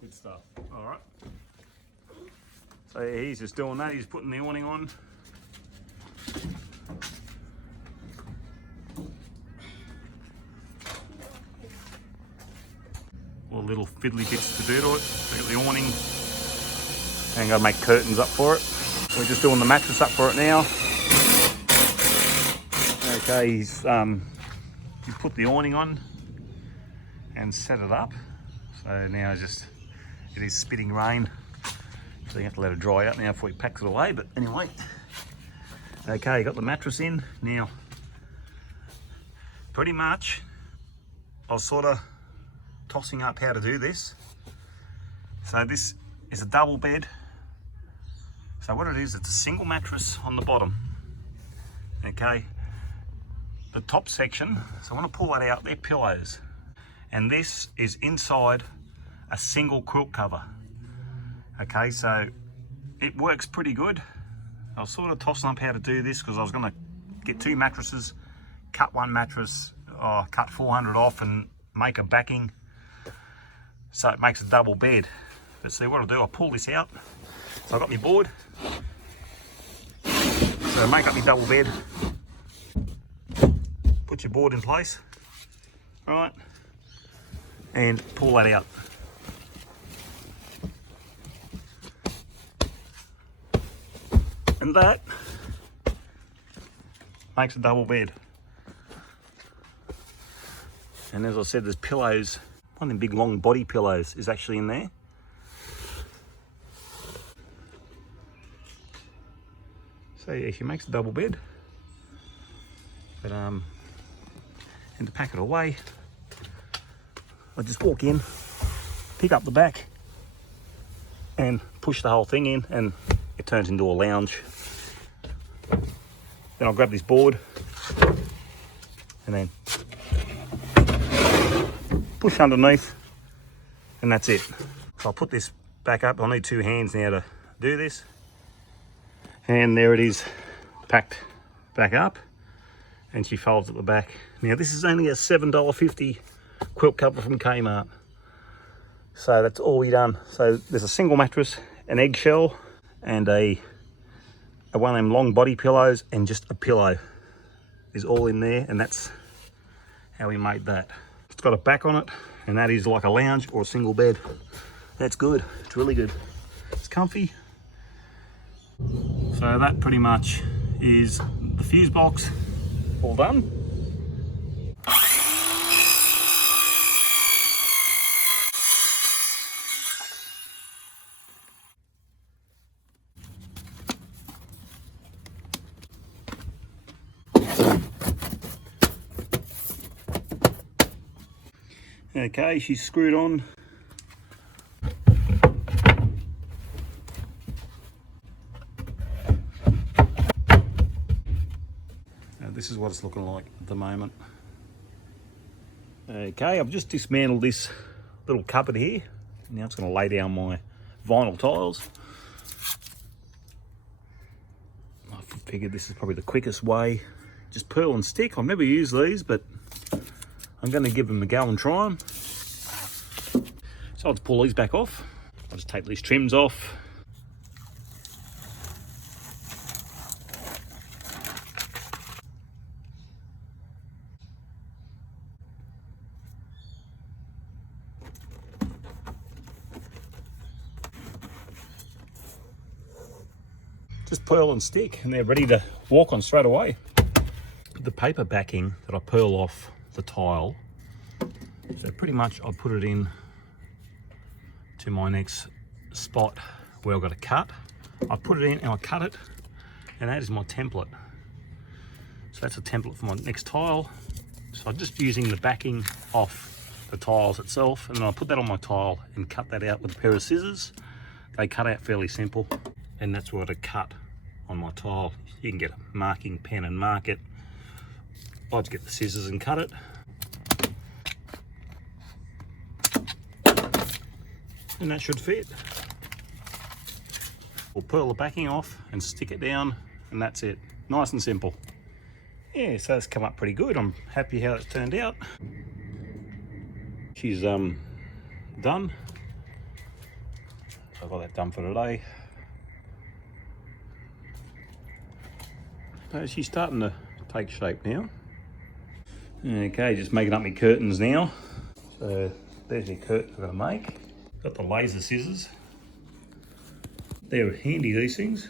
Good stuff. All right. So yeah, he's just doing that. He's putting the awning on. All the little fiddly bits to do to it. So got the awning, and got to make curtains up for it. We're just doing the mattress up for it now. Okay, he's put the awning on and set it up. So now it is spitting rain. So you have to let it dry out now before he packs it away. But anyway, okay, got the mattress in now. Pretty much, I was sort of tossing up how to do this. So this is a double bed. So what it is, it's a single mattress on the bottom. Okay, the top section, so I want to pull that out, they're pillows. And this is inside a single quilt cover. Okay, so it works pretty good. I was sort of tossing up how to do this because I was going to get two mattresses, cut one mattress, cut 400 off and make a backing so it makes a double bed. But see what I'll do, I'll pull this out. So I've got my board. So make up my double bed. Put your board in place, right, and pull that out. And that makes a double bed. And as I said, there's pillows. One of them big long body pillows is actually in there. So yeah, she makes a double bed. But and to pack it away, I just walk in, pick up the back, and push the whole thing in, and it turns into a lounge. Then I'll grab this board and then push underneath, and that's it. So I'll put this back up. I'll need two hands now to do this. And there it is, packed back up, and she folds at the back. Now this is only a $7.50 quilt cover from Kmart. So that's all we done. So there's a single mattress, an eggshell, and a one of them long body pillows, and just a pillow is all in there, and that's how we made that. It's got a back on it, and that is like a lounge or a single bed. That's good, it's really good. It's comfy. So that pretty much is the fuse box all done. Okay, she's screwed on. This is what it's looking like at the moment. Okay, I've just dismantled this little cupboard here. Now it's going to lay down my vinyl tiles. I figured this is probably the quickest way. Just purl and stick. I've never used these, but I'm going to give them a go and try them. So I'll just pull these back off. I'll just take these trims off. Just purl and stick, and they're ready to walk on straight away. The paper backing that I purl off the tile, so pretty much I'll put it in to my next spot where I've got to cut. I put it in and I cut it, and that is my template. So that's a template for my next tile. So I'm just using the backing off the tiles itself, and then I'll put that on my tile and cut that out with a pair of scissors. They cut out fairly simple, and that's what I cut on my tile. You can get a marking pen and mark it. I'll just get the scissors and cut it. And that should fit. We'll purl the backing off and stick it down, and that's it. Nice and simple. Yeah, so that's come up pretty good. I'm happy how it's turned out. She's done. So I've got that done for today. So she's starting to take shape now. Okay, just making up my curtains now. So there's my curtains I'm going to make. Got the laser scissors. They're handy, these things.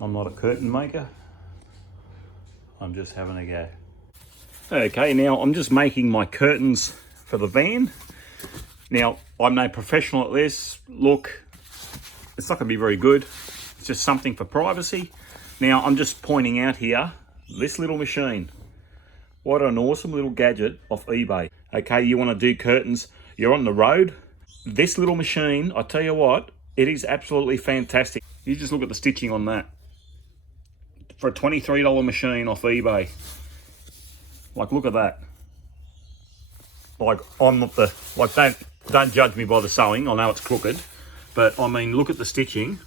I'm not a curtain maker. I'm just having a go. Okay, now I'm just making my curtains for the van. Now, I'm no professional at this. Look, it's not going to be very good. It's just something for privacy. Now, I'm just pointing out here, this little machine. What an awesome little gadget off eBay. Okay, you want to do curtains, you're on the road. This little machine, I tell you what, it is absolutely fantastic. You just look at the stitching on that. For a $23 machine off eBay. Like, look at that. Like, I'm not the, like, don't judge me by the sewing. I know it's crooked, but I mean, look at the stitching.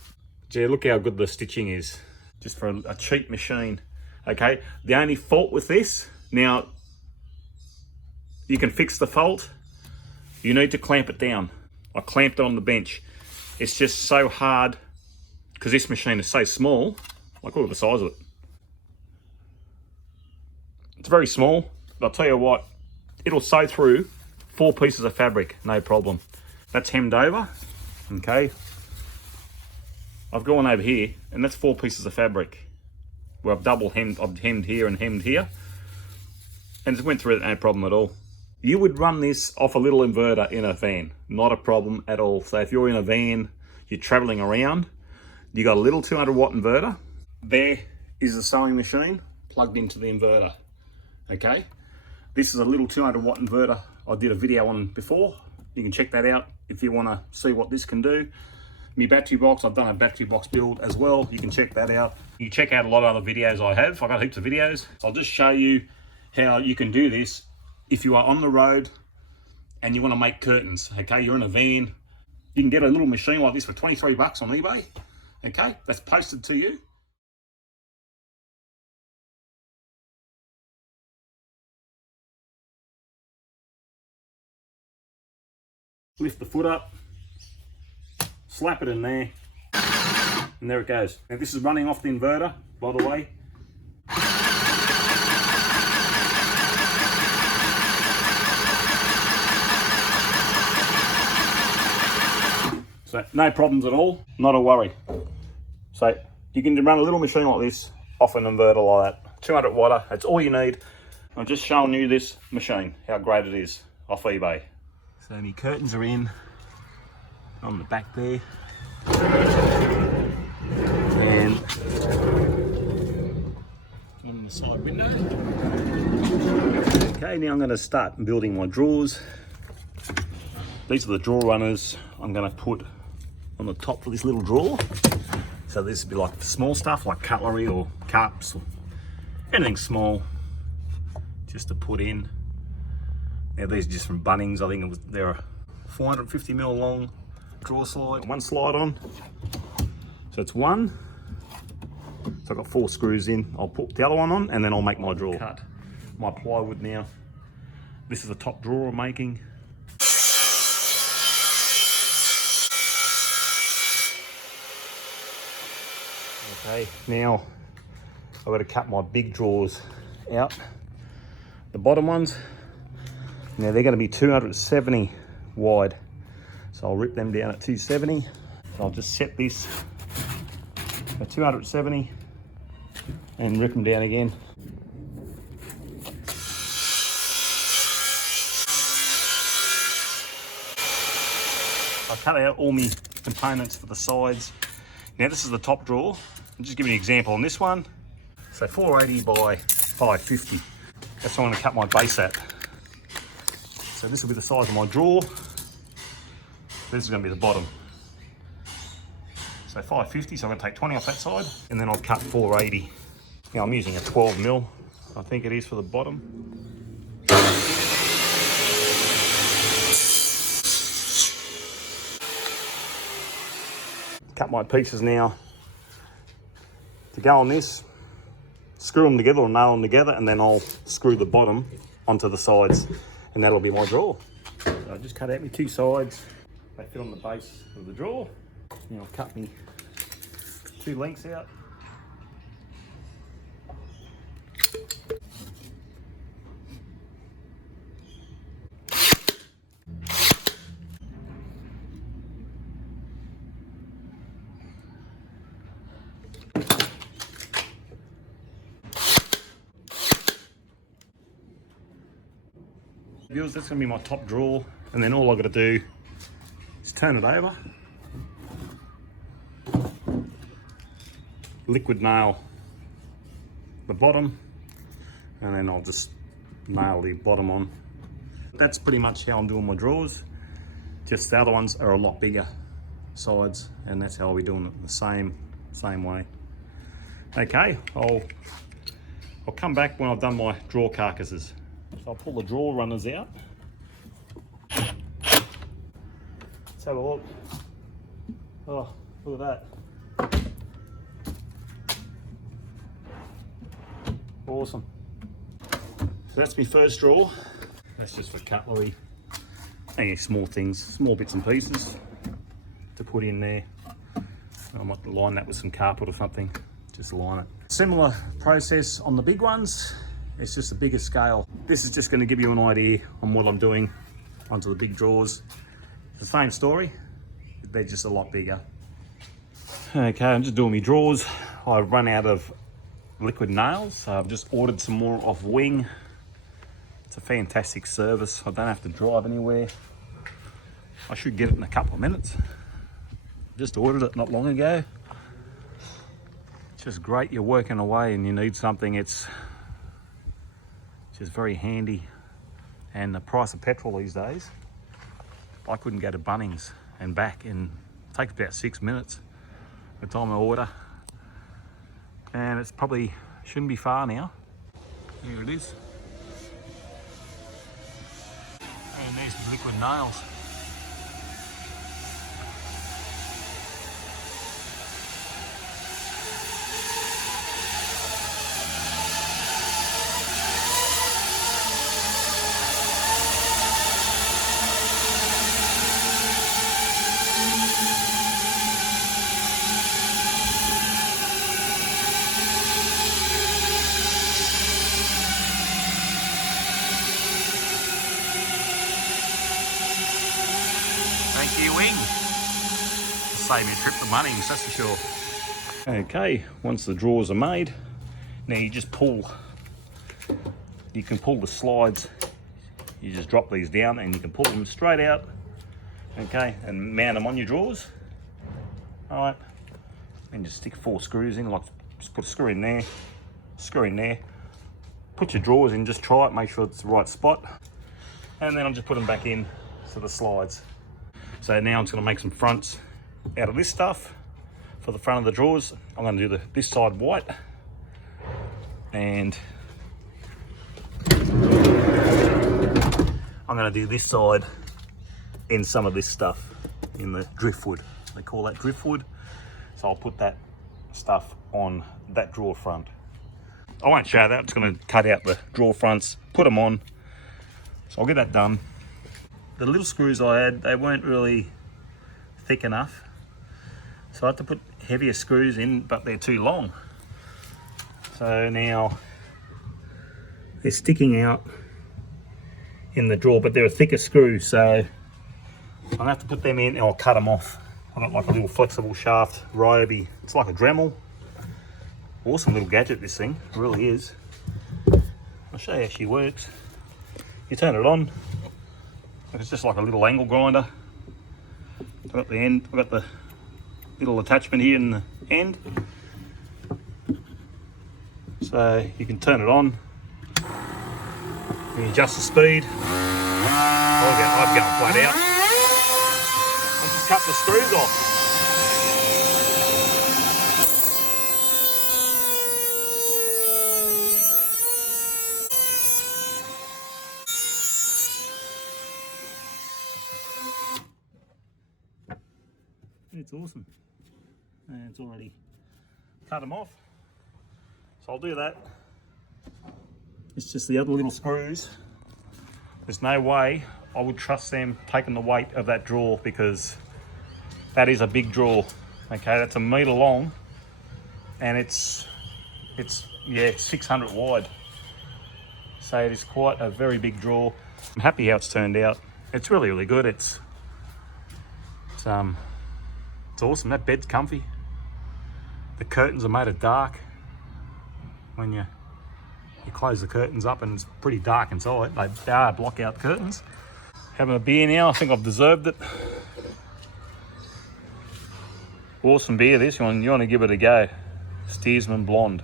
Gee, look how good the stitching is. Just for a cheap machine. Okay, the only fault with this, now, you can fix the fault. You need to clamp it down. I clamped it on the bench. It's just so hard, because this machine is so small. Like, look at the size of it. It's very small, but I'll tell you what, it'll sew through 4 pieces of fabric, no problem. That's hemmed over, okay? I've gone over here, and that's 4 pieces of fabric. Where I've double hemmed, I've hemmed here and hemmed here. And it went through it, no problem at all. You would run this off a little inverter in a van, not a problem at all. So if you're in a van, you're traveling around, you got a little 200 watt inverter. There is the sewing machine plugged into the inverter. Okay, this is a little 200 watt inverter I did a video on before. You can check that out if you want to see what this can do. My battery box, I've done a battery box build as well. You can check that out. You can check out a lot of other videos I have. I've got heaps of videos. I'll just show you how you can do this if you are on the road and you want to make curtains. Okay, you're in a van. You can get a little machine like this for 23 bucks on eBay. Okay, that's posted to you. Lift the foot up, slap it in there, and there it goes. Now this is running off the inverter, by the way. So no problems at all, not a worry. So you can run a little machine like this off an inverter like that. 200 watt, that's all you need. I'm just showing you this machine, how great it is off eBay. So my curtains are in on the back there. And in the side window. Okay, now I'm going to start building my drawers. These are the drawer runners I'm going to put on the top of this little drawer. So this would be like small stuff like cutlery or cups or anything small just to put in. Now these are just from Bunnings. I think they're a 450mm long drawer slide. One slide on. So it's one. So I've got 4 screws in. I'll put the other one on and then I'll make my drawer. Cut my plywood now. This is the top drawer I'm making. Okay, now I've got to cut my big drawers out. The bottom ones. Now they're going to be 270 wide. So I'll rip them down at 270. So I'll just set this at 270 and rip them down again. I cut out all my components for the sides. Now this is the top drawer. I'll just give you an example on this one. So 480 by 550. That's what I'm going to cut my base at. So this will be the size of my drawer. This is going to be the bottom. So 550, so I'm going to take 20 off that side, and then I'll cut 480. Now I'm using a 12mm, I think it is, for the bottom. Cut my pieces now. To go on this, screw them together or nail them together, and then I'll screw the bottom onto the sides, and that'll be my drawer. So I just cut out my two sides. They fit on the base of the drawer. And I'll cut me two lengths out. Viewers, that's going to be my top drawer, and then all I've got to do is turn it over, liquid nail the bottom, and then I'll just nail the bottom on. That's pretty much how I'm doing my drawers, just the other ones are a lot bigger sides, and that's how I'll be doing it the same way. Okay, I'll come back when I've done my drawer carcasses. So I'll pull the drawer runners out. Let's have a look. Oh, look at that. Awesome. So that's my first drawer. That's just for cutlery. Any small things, small bits and pieces to put in there. I might line that with some carpet or something. Just line it. Similar process on the big ones. It's just a bigger scale. This is just going to give you an idea on what I'm doing onto the big drawers. It's the same story, they're just a lot bigger. Okay, I'm just doing my drawers. I've run out of liquid nails, so I've just ordered some more off Wing. It's a fantastic service. I don't have to drive anywhere. I should get it in a couple of minutes. Just ordered it not long ago. It's just great, you're working away and you need something. It's just very handy, and the price of petrol these days, I couldn't go to Bunnings and back in, it takes about 6 minutes the time I order, and it's probably shouldn't be far now. Here it is, and there's the liquid nails. Thank you, Wing. Save me a trip to Bunnings, that's for sure. Okay, once the drawers are made, now you just pull, you can pull the slides, you just drop these down and you can pull them straight out, okay, and mount them on your drawers. All right, and just stick 4 screws in, like just put a screw in there, screw in there, put your drawers in, just try it, make sure it's the right spot, and then I'll just put them back in to the slides. So now I'm just going to make some fronts out of this stuff for the front of the drawers. I'm going to do this side white, and I'm going to do this side in some of this stuff in the driftwood. They call that driftwood. So I'll put that stuff on that drawer front. I won't show that. I'm just going to cut out the drawer fronts, put them on. So I'll get that done. The little screws I had, they weren't really thick enough. So I had to put heavier screws in, but they're too long. So now they're sticking out in the drawer, but they're a thicker screw. So I'll have to put them in and I'll cut them off. I've got like a little flexible shaft Ryobi. It's like a Dremel. Awesome little gadget, this thing, it really is. I'll show you how she works. You turn it on. It's just like a little angle grinder. I've got the end, I've got the little attachment here in the end. So you can turn it on. You adjust the speed. I've gone flat out. And just cut the screws off. It's awesome, and it's already cut them off. So I'll do that. It's just the other little screws. There's no way I would trust them taking the weight of that drawer, because that is a big drawer. Okay, that's 1 metre long, and it's 600 wide. So it is quite a very big drawer. I'm happy how it's turned out. It's really, really good. It's awesome. That bed's comfy. The curtains are made of dark. When you close the curtains up, and it's pretty dark inside. They are block-out curtains. Having a beer now. I think I've deserved it. Awesome beer, this. You want to give it a go. Steersman Blonde.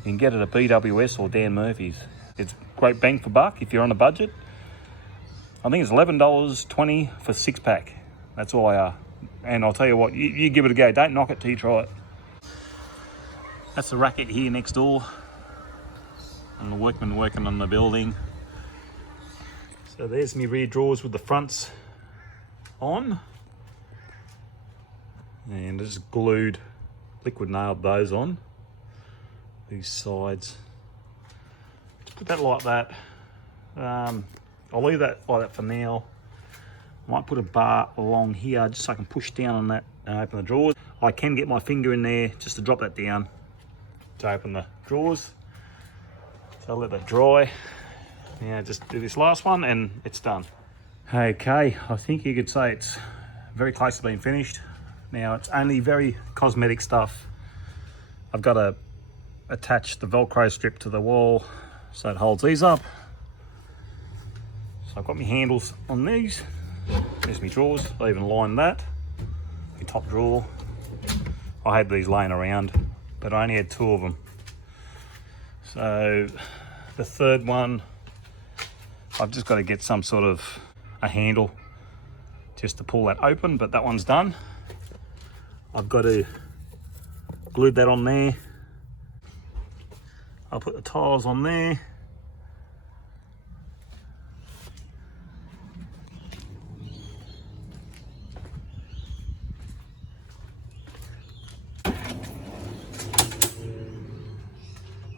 You can get it at BWS or Dan Murphy's. It's great bang for buck if you're on a budget. I think it's $11.20 for 6-pack. That's all I are. And I'll tell you what, you give it a go. Don't knock it till you try it. That's the racket here next door. And the workmen working on the building. So there's my rear drawers with the fronts on. And I just glued, liquid nailed those on. These sides. Just put that like that. I'll leave that like that for now. Might put a bar along here just so I can push down on that and open the drawers. I can get my finger in there just to drop that down to open the drawers. So I'll let that dry. Now just do this last one and it's done. Okay, I think you could say it's very close to being finished. Now it's only very cosmetic stuff. I've got to attach the Velcro strip to the wall so it holds these up. So I've got my handles on these. There's my drawers. I even lined that. My top drawer. I had these laying around, but I only had 2 of them. So the third one, I've just got to get some sort of a handle just to pull that open, but that one's done. I've got to glue that on there. I'll put the tiles on there.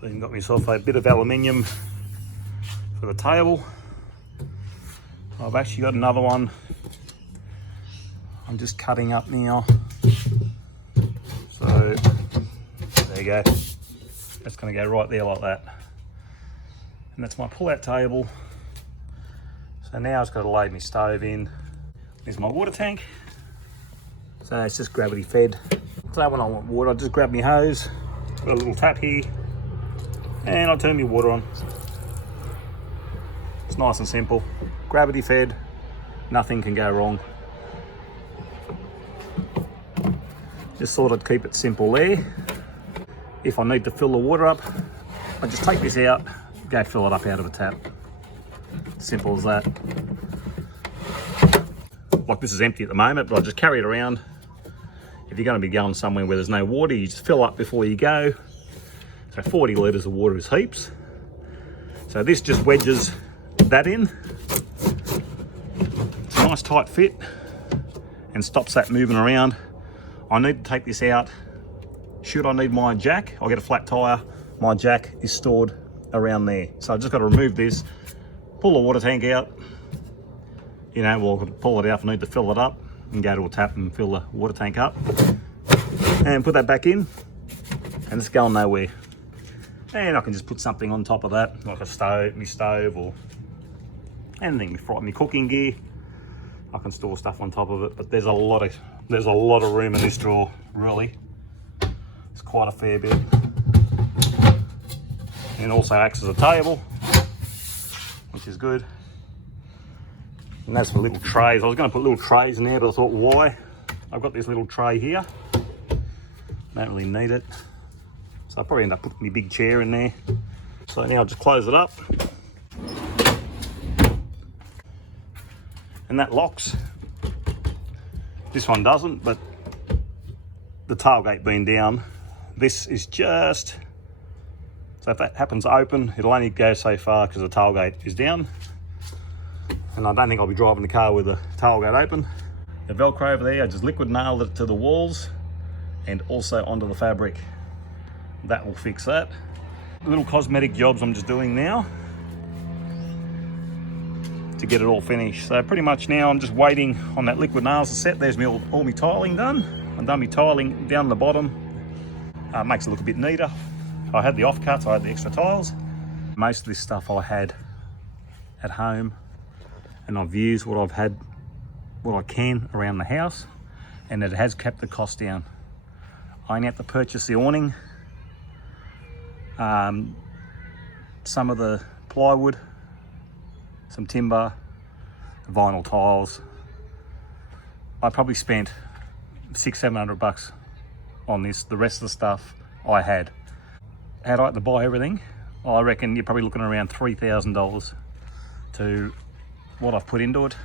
Then got myself a bit of aluminium for the table. I've actually got another one. I'm just cutting up now. So there you go. That's going to go right there like that. And that's my pull-out table. So now I've got to load my stove in. There's my water tank. So it's just gravity fed. So when I want water, I just grab my hose, put a little tap here, and I'll turn my water on. It's nice and simple. Gravity fed, nothing can go wrong. Just thought I'd keep it simple there. If I need to fill the water up, I just take this out, go fill it up out of a tap. Simple as that. Like this is empty at the moment, but I just carry it around. If you're going to be going somewhere where there's no water, you just fill up before you go. So 40 litres of water is heaps. So this just wedges that in. It's a nice tight fit and stops that moving around. I need to take this out. Should I need my jack, I'll get a flat tyre. My jack is stored around there. So I've just got to remove this, pull the water tank out. You know, well, I could pull it out if I need to fill it up and go to a tap and fill the water tank up. And put that back in and it's going nowhere. And I can just put something on top of that, like a stove, my stove or anything, my cooking gear. I can store stuff on top of it, but there's a lot of room in this drawer, really. It's quite a fair bit. And also acts as a table, which is good. And that's for little trays. I was going to put little trays in there, but I thought, why? I've got this little tray here. Don't really need it. So I'll probably end up putting my big chair in there. So now I'll just close it up. And that locks. This one doesn't, but the tailgate being down, this is just, so if that happens to open, it'll only go so far because the tailgate is down. And I don't think I'll be driving the car with the tailgate open. The Velcro over there, I just liquid nailed it to the walls and also onto the fabric. that will fix that. Little cosmetic jobs I'm just doing now to get it all finished. So pretty much now I'm just waiting on that liquid nails to set. There's all my tiling done. I've done my tiling down the bottom. Makes it look a bit neater. I had the offcuts, I had the extra tiles. Most of this stuff I had at home, and I've used what I can around the house, and it has kept the cost down. I only have to purchase the awning, some of the plywood, some timber, vinyl tiles. I probably spent $600-700 on this. The rest of the stuff I had. Had I had to buy everything, I reckon you're probably looking around $3,000 to what I've put into it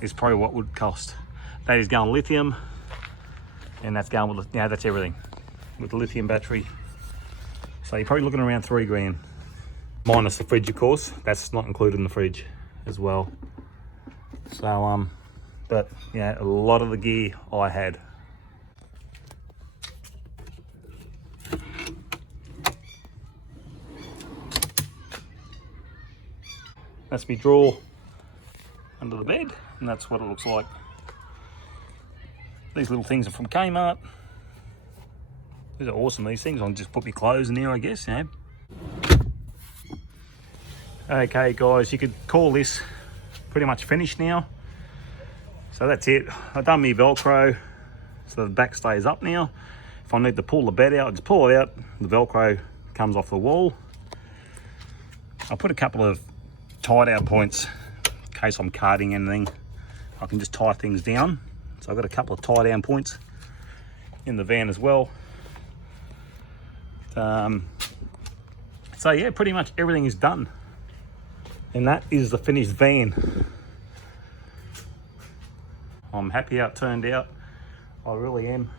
is probably what would cost. That is going lithium, and that's going with, that's everything with the lithium battery. So you're probably looking around $3 grand, minus the fridge, of course. That's not included in the fridge as well. So but yeah, a lot of the gear I had. That's me drawer under the bed, and that's what it looks like. These little things are from Kmart. These are awesome, these things. I'll just put my clothes in there, I guess, Okay guys, you could call this pretty much finished now. So that's it. I've done my Velcro, so the back stays up now. If I need to pull the bed out, I just pull it out. The Velcro comes off the wall. I'll put a couple of tie down points in case I'm carding anything. I can just tie things down. So I've got a couple of tie down points in the van as well. So yeah, pretty much everything is done, and that is the finished van. I'm happy how it turned out. I really am.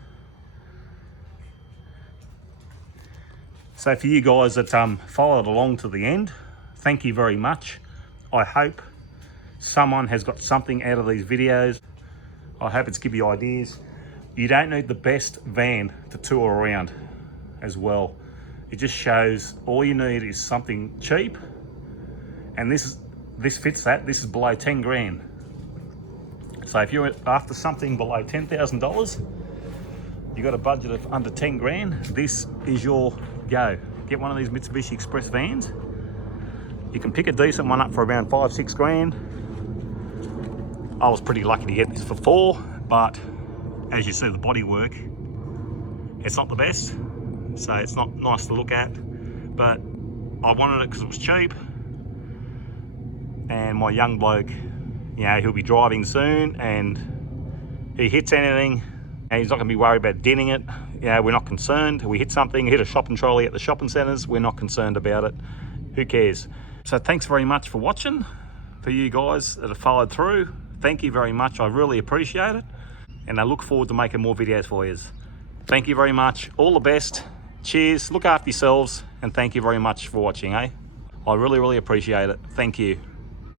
So for you guys that followed along to the end, thank you very much. I hope someone has got something out of these videos. I hope it's give you ideas. You don't need the best van to tour around as well. It just shows all you need is something cheap, and this fits that. This is below 10 grand. So if you're after something below $10,000, you got a budget of under 10 grand, this is your go. Get one of these Mitsubishi Express vans. You can pick a decent one up for around 5-6 grand. I was pretty lucky to get this for 4, but as you see the bodywork, it's not the best, so it's not nice to look at, but I wanted it because it was cheap, and my young bloke, he'll be driving soon, and he hits anything and he's not going to be worried about denting it. We're not concerned. We hit something, hit a shopping trolley at the shopping centres, we're not concerned about it. Who cares? So thanks very much for watching. For you guys that have followed through, thank you very much. I really appreciate it, and I look forward to making more videos for you. Thank you very much. All the best. Cheers. Look after yourselves, and thank you very much for watching. I really appreciate it. Thank you.